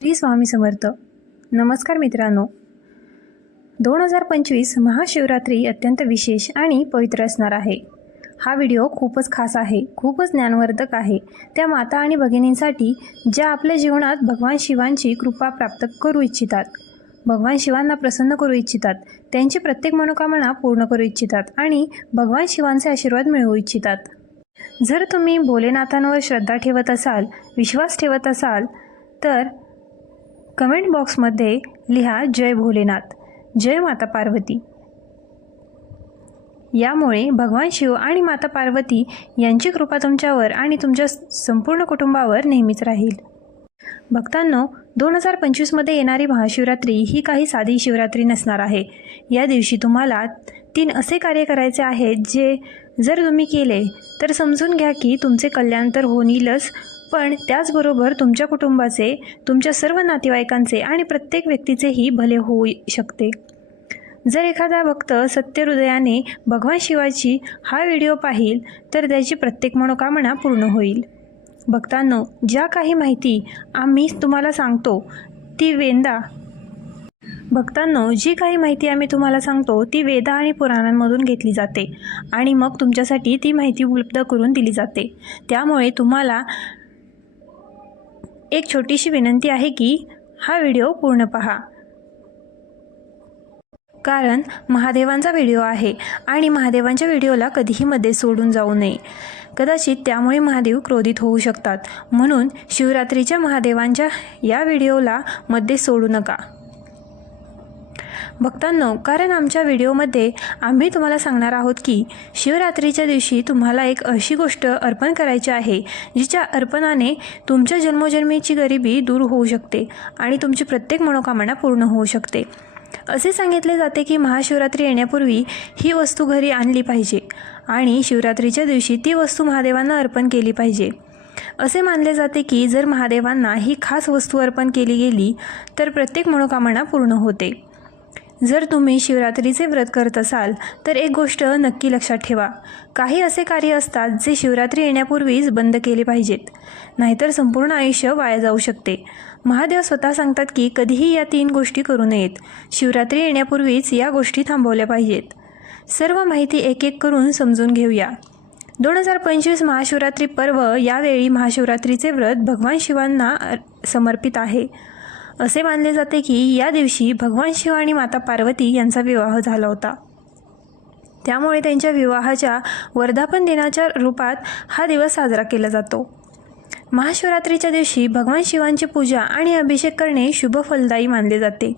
श्री स्वामी समर्थ. नमस्कार मित्रांनो. दोन हजार पंचवीस महाशिवरात्री अत्यंत विशेष आणि पवित्र असणार आहे. हा व्हिडिओ खूपच खास आहे खूपच ज्ञानवर्धक आहे. त्या माता आणि भगिनींसाठी ज्या आपल्या जीवनात भगवान शिवांची कृपा प्राप्त करू इच्छितात भगवान शिवांना प्रसन्न करू इच्छितात त्यांची प्रत्येक मनोकामना पूर्ण करू इच्छितात आणि भगवान शिवांचे आशीर्वाद मिळवू इच्छितात. जर तुम्ही भोलेनाथांवर श्रद्धा ठेवत असाल विश्वास ठेवत असाल तर कमेंट बॉक्समध्ये लिहा जय भोलेनाथ जय माता पार्वती. यामुळे भगवान शिव आणि माता पार्वती यांची कृपा तुमच्यावर आणि तुमच्या संपूर्ण कुटुंबावर नेहमीच राहील. भक्तांनो दोन हजार पंचवीसमध्ये येणारी महाशिवरात्री ही काही साधी शिवरात्री नसणार आहे. या दिवशी तुम्हाला तीन असे कार्य करायचे आहेत जे जर तुम्ही केले तर समजून घ्या की तुमचे कल्याण तर होईलच पण त्याचबरोबर तुमच्या कुटुंबाचे तुमच्या सर्व नातेवाईकांचे आणि प्रत्येक व्यक्तीचेही भले होऊ शकते. जर एखादा भक्त सत्य हृदयाने भगवान शिवाची हा व्हिडिओ पाहिल तर त्याची प्रत्येक मनोकामना पूर्ण होईल. भक्तांनो ज्या काही माहिती आम्ही तुम्हाला सांगतो ती वेदा. भक्तांनो जी काही माहिती आम्ही तुम्हाला सांगतो ती वेदा आणि पुराणांमधून घेतली जाते आणि मग तुमच्यासाठी ती माहिती उपलब्ध करून दिली जाते. त्यामुळे तुम्हाला एक छोटीशी विनंती आहे की हा व्हिडिओ पूर्ण पहा. कारण महादेवांचा व्हिडिओ आहे आणि महादेवांच्या व्हिडिओला कधीही मध्ये सोडून जाऊ नये. कदाचित त्यामुळे महादेव क्रोधित होऊ शकतात. म्हणून शिवरात्रीच्या महादेवांच्या या व्हिडिओला मध्ये सोडू नका. भक्तांनो कारण आमच्या व्हिडिओमध्ये आम्ही तुम्हाला सांगणार आहोत की शिवरात्रीच्या दिवशी तुम्हाला एक अशी गोष्ट अर्पण करायची आहे जिच्या अर्पणाने तुमच्या जन्मोजन्मीची गरिबी दूर होऊ शकते आणि तुमची प्रत्येक मनोकामना पूर्ण होऊ शकते. असे सांगितले जाते की महाशिवरात्री येण्यापूर्वी ही वस्तू घरी आणली पाहिजे आणि शिवरात्रीच्या दिवशी ती वस्तू महादेवांना अर्पण केली पाहिजे. असे मानले जाते की जर महादेवांना ही खास वस्तू अर्पण केली गेली तर प्रत्येक मनोकामना पूर्ण होते. जर तुम्ही शिवरात्रीचे व्रत करत असाल तर एक गोष्ट नक्की लक्षात ठेवा. काही असे कार्य असतात जे शिवरात्री येण्यापूर्वीच बंद केले पाहिजेत. नाहीतर संपूर्ण आयुष्य वाया जाऊ शकते. महादेव स्वतः सांगतात की कधीही या तीन गोष्टी करू नयेत. शिवरात्री येण्यापूर्वीच या गोष्टी थांबवल्या पाहिजेत. सर्व माहिती एक एक करून समजून घेऊया. दोन हजार पंचवीस महाशिवरात्री पर्व यावेळी महाशिवरात्रीचे व्रत भगवान शिवांना समर्पित आहे. असे मानले जाते की या दिवशी भगवान शिव आणि माता पार्वती यांचा विवाह झाला होता. त्यामुळे त्यांच्या विवाहाच्या वर्धापन दिनाच्या रूपात हा दिवस साजरा केला जातो. महाशिवरात्रीच्या दिवशी भगवान शिवांची पूजा आणि अभिषेक करणे शुभ फलदायी मानले जाते.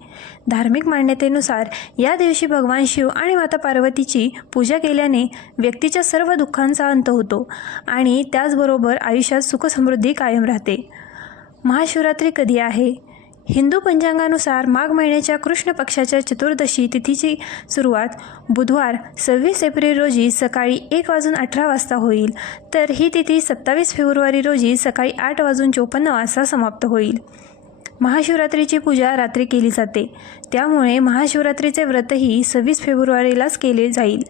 धार्मिक मान्यतेनुसार या दिवशी भगवान शिव आणि माता पार्वतीची पूजा केल्याने व्यक्तीच्या सर्व दुःखांचा अंत होतो आणि त्याचबरोबर आयुष्यात सुखसमृद्धी कायम राहते. महाशिवरात्री कधी आहे? हिंदू पंचांगानुसार माघ महिन्याच्या कृष्ण पक्षाच्या चतुर्दशी तिथीची सुरुवात बुधवार सव्वीस एप्रिल रोजी सकाळी एक वाजून अठरा वाजता होईल. तर ही तिथी सत्तावीस फेब्रुवारी रोजी सकाळी आठ वाजून चोपन्न वाजता समाप्त होईल. महाशिवरात्रीची पूजा रात्री केली जाते. त्यामुळे महाशिवरात्रीचे व्रतही सव्वीस फेब्रुवारीलाच केले जाईल.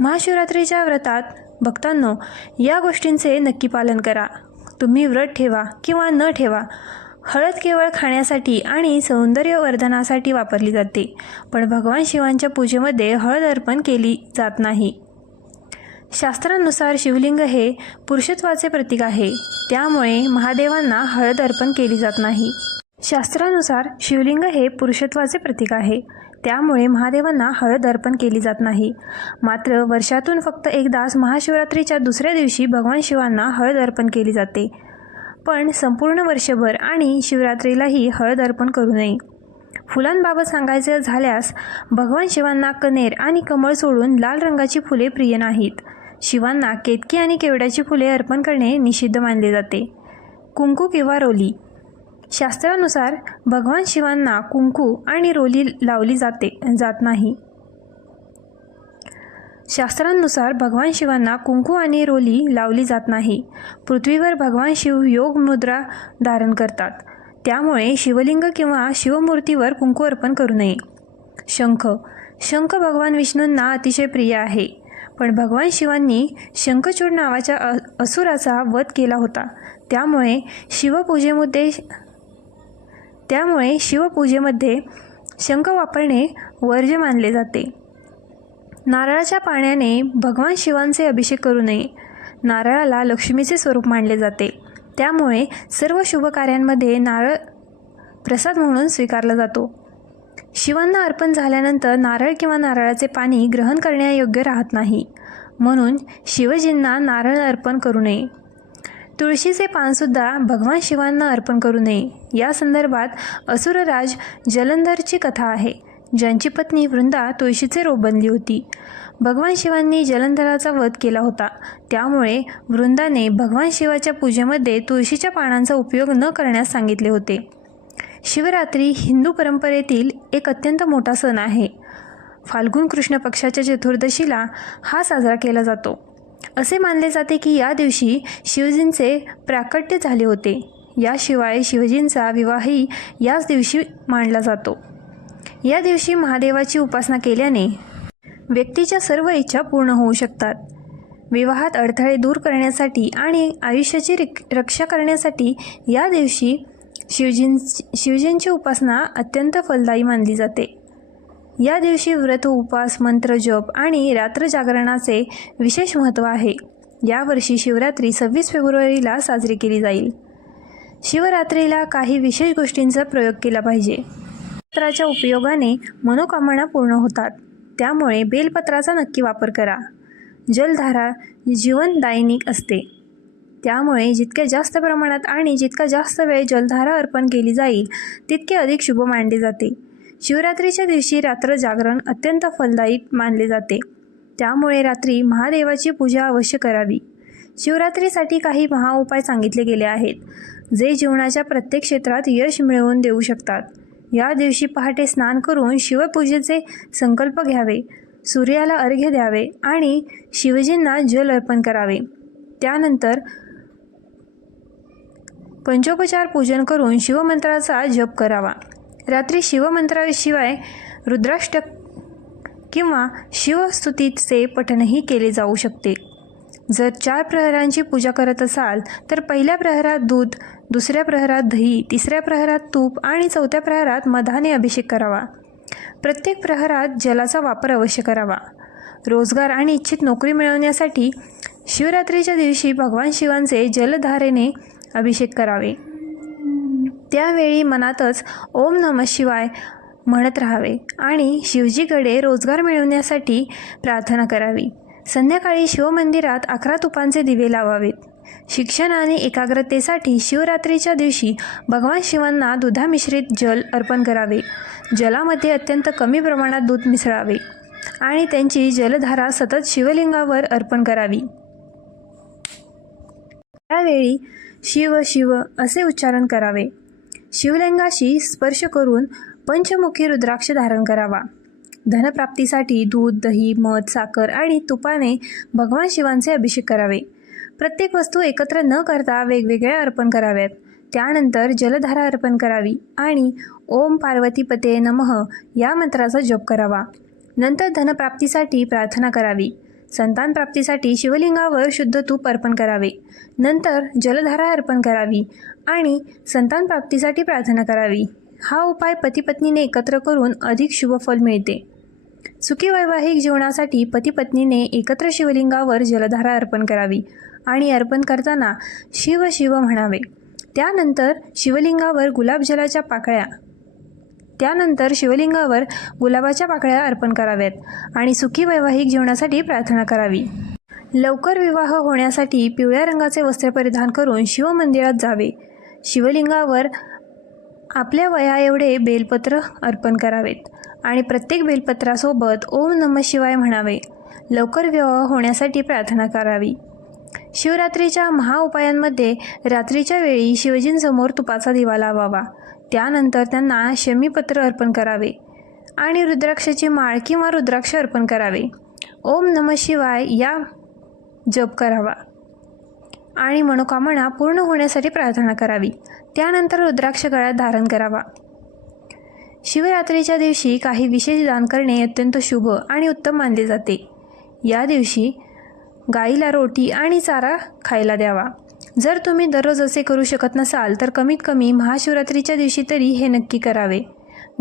महाशिवरात्रीच्या व्रतात भक्तांनो या गोष्टींचे नक्की पालन करा. तुम्ही व्रत ठेवा किंवा न ठेवा. हळद केवळ खाण्यासाठी आणि सौंदर्यवर्धनासाठी वापरली जाते पण भगवान शिवांच्या पूजेमध्ये हळद अर्पण केली जात नाही. शास्त्रानुसार शिवलिंग हे पुरुषत्वाचे प्रतीक आहे त्यामुळे महादेवांना हळद अर्पण केली जात नाही. शास्त्रानुसार शिवलिंग हे पुरुषत्वाचे प्रतीक आहे त्यामुळे महादेवांना हळद अर्पण केली जात नाही. मात्र वर्षातून फक्त एकदाच महाशिवरात्रीच्या दुसऱ्या दिवशी भगवान शिवांना हळद अर्पण केली जाते पण संपूर्ण वर्षभर आणि शिवरात्रीलाही हळद अर्पण करू नये. फुलांबाबत सांगायचे झाल्यास भगवान शिवांना कनेर आणि कमळ सोडून लाल रंगाची फुले प्रिय नाहीत. शिवांना केतकी आणि केवड्याची फुले अर्पण करणे निषिद्ध मानले जाते. कुंकू किंवा रोली. शास्त्रानुसार भगवान शिवांना कुंकू आणि रोली लावली जाते जात नाही. शास्त्रांनुसार भगवान शिवांना कुंकू आणि रोली लावली जात नाही. पृथ्वीवर भगवान शिव योग मुद्रा धारण करतात. त्यामुळे शिवलिंग किंवा शिवमूर्तीवर कुंकू अर्पण करू नये. शंख. शंख भगवान विष्णूंना अतिशय प्रिय आहे. पण भगवान शिवांनी शंखचूड नावाच्या असुराचा वध केला होता. त्यामुळे शिवपूजेमध्ये त्यामुळे शिवपूजेमध्ये शंख वापरणे वर्ज्य मानले जाते. नारळाच्या पाण्याने भगवान शिवांचे अभिषेक करू नये. नारळाला लक्ष्मीचे स्वरूप मानले जाते. त्यामुळे सर्व शुभ कार्यांमध्ये नारळ प्रसाद म्हणून स्वीकारला जातो. शिवांना अर्पण झाल्यानंतर नारळ किंवा नारळाचे पाणी ग्रहण करण्यायोग्य राहत नाही. म्हणून शिवजींना नारळ अर्पण करू नये. तुळशीचे पानसुद्धा भगवान शिवांना अर्पण करू नये. या संदर्भात असुरराज जलंधरची कथा आहे. ज्यांची पत्नी वृंदा तुळशीचे रोप बनली होती. भगवान शिवांनी जलंधराचा वध केला होता. त्यामुळे वृंदाने भगवान शिवाच्या पूजेमध्ये तुळशीच्या पानांचा उपयोग न करण्यास सांगितले होते. शिवरात्री हिंदू परंपरेतील एक अत्यंत मोठा सण आहे. फाल्गुन कृष्ण पक्षाच्या चतुर्दशीला हा साजरा केला जातो. असे मानले जाते की या दिवशी शिवजींचे प्राकट्य झाले होते. याशिवाय शिवजींचा विवाहही याच दिवशी मांडला जातो. या दिवशी महादेवाची उपासना केल्याने व्यक्तीच्या सर्व इच्छा पूर्ण होऊ शकतात. विवाहात अडथळे दूर करण्यासाठी आणि आयुष्याची रक्षा करण्यासाठी या दिवशी शिवजीं शिवजींची उपासना अत्यंत फलदायी मानली जाते. या दिवशी व्रत उपास मंत्र जप आणि रात्र जागरणाचे विशेष महत्त्व आहे. यावर्षी शिवरात्री सव्वीस फेब्रुवारीला साजरी केली जाईल. शिवरात्रीला काही विशेष गोष्टींचा प्रयोग केला पाहिजे. पत्राच्या उपयोगाने मनोकामना पूर्ण होतात. त्यामुळे बेलपत्राचा नक्की वापर करा. जलधारा जीवनदायिनिक असते. त्यामुळे जितक्या जास्त प्रमाणात आणि जितका जास्त वेळ जलधारा अर्पण केली जाईल तितके अधिक शुभ मानले जाते. शिवरात्रीच्या दिवशी रात्र जागरण अत्यंत फलदायी मानले जाते. त्यामुळे रात्री महादेवाची पूजा अवश्य करावी. शिवरात्रीसाठी काही महाउपाय सांगितले गेले आहेत जे जीवनाच्या प्रत्येक क्षेत्रात यश मिळवून देऊ शकतात. या दिवशी पहाटे स्नान करून शिवपूजेचे संकल्प घ्यावे सूर्याला अर्घ्य द्यावे आणि शिवजींना जल अर्पण करावे. त्यानंतर पंचोपचार पूजन करून शिवमंत्राचा जप करावा. रात्री शिवमंत्राशिवाय रुद्राष्टक किंवा शिवस्तुतीचे पठणही केले जाऊ शकते. जर चार प्रहरांची पूजा करत असाल तर पहिल्या प्रहरात दूध दुसऱ्या प्रहरात दही तिसऱ्या प्रहरात तूप आणि चौथ्या प्रहरात मधाने अभिषेक करावा. प्रत्येक प्रहरात जलाचा वापर अवश्य करावा. रोजगार आणि इच्छित नोकरी मिळवण्यासाठी शिवरात्रीच्या दिवशी भगवान शिवांचे जलधारेने अभिषेक करावे. त्यावेळी मनातच ओम नम शिवाय म्हणत राहावे आणि शिवजीकडे रोजगार मिळवण्यासाठी प्रार्थना करावी. संध्याकाळी शिवमंदिरात अकरा तुपांचे दिवे लावावेत. शिक्षण आणि एकाग्रतेसाठी शिवरात्रीच्या दिवशी भगवान शिवांना दुधामिश्रित जल अर्पण करावे. जलामध्ये अत्यंत कमी प्रमाणात दूध मिसळावे आणि त्यांची जलधारा सतत शिवलिंगावर अर्पण करावी. त्यावेळी शिव शिव असे उच्चारण करावे. शिवलिंगाशी स्पर्श करून पंचमुखी रुद्राक्ष धारण करावा. धनप्राप्तीसाठी दूध दही मध साखर आणि तुपाने भगवान शिवांचे अभिषेक करावे. प्रत्येक वस्तू एकत्र न करता वेगवेगळ्या अर्पण कराव्यात. त्यानंतर जलधारा अर्पण करावी आणि ओम पार्वतीपते नमः या मंत्राचा जप करावा. नंतर धनप्राप्तीसाठी प्रार्थना करावी. संतान प्राप्तीसाठी शिवलिंगावर शुद्ध तूप अर्पण करावे. नंतर जलधारा अर्पण करावी आणि संतान प्राप्तीसाठी प्रार्थना करावी. हा उपाय पतीपत्नीने एकत्र करून अधिक शुभफल मिळते. सुखी वैवाहिक जीवनासाठी पतीपत्नीने एकत्र शिवलिंगावर जलधारा अर्पण करावी आणि अर्पण करताना शिव शिव म्हणावे. त्यानंतर शिवलिंगावर गुलाबजलाच्या पाकळ्या त्यानंतर शिवलिंगावर गुलाबाच्या पाकळ्या अर्पण कराव्यात आणि सुखी वैवाहिक जीवनासाठी प्रार्थना करावी. लवकर विवाह होण्यासाठी पिवळ्या रंगाचे वस्त्र परिधान करून शिवमंदिरात जावे. शिवलिंगावर आपल्या वया एवढे बेलपत्र अर्पण करावेत आणि प्रत्येक बेलपत्रासोबत ओम नम शिवाय म्हणावे. लवकर विवाह होण्यासाठी प्रार्थना करावी. शिवरात्रीच्या महाउपायांमध्ये रात्रीच्या वेळी शिवजींसमोर तुपाचा दिवा लावावा. त्यानंतर त्यांना शमीपत्र अर्पण करावे आणि रुद्राक्षाची माळ किंवा रुद्राक्ष अर्पण करावे. ओम नम शिवाय या जप करावा. आणि मनोकामना पूर्ण होण्यासाठी प्रार्थना करावी. त्यानंतर रुद्राक्ष गळ्यात धारण करावा. शिवरात्रीच्या दिवशी काही विशेष दान करणे अत्यंत शुभ आणि उत्तम मानले जाते. या दिवशी गाईला रोटी आणि चारा खायला द्यावा. जर तुम्ही दररोज असे करू शकत नसाल तर कमीत कमी महाशिवरात्रीच्या दिवशी तरी हे नक्की करावे.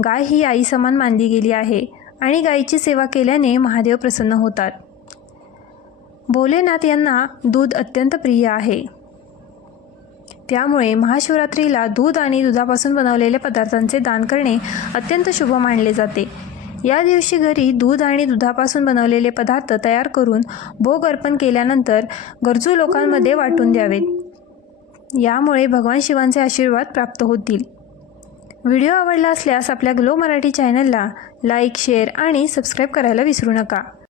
गाय ही आई समान मानली गेली आहे आणि गायीची सेवा केल्याने महादेव प्रसन्न होतात. भोलेनाथ यांना दूध अत्यंत प्रिय आहे. त्यामुळे महाशिवरात्रीला दूध आणि दुधापासून बनवलेल्या पदार्थांचे दान करणे अत्यंत शुभ मानले जाते. या दिवशी घरी दूध आणि दुधापासून बनवलेले पदार्थ तयार करून भोग अर्पण केल्यानंतर गरजू लोकांमध्ये वाटून द्यावेत. यामुळे भगवान शिवांचे आशीर्वाद प्राप्त होतील. व्हिडिओ आवडला असल्यास आपल्या ग्लो मराठी चॅनलला लाईक शेअर आणि सबस्क्राईब करायला विसरू नका.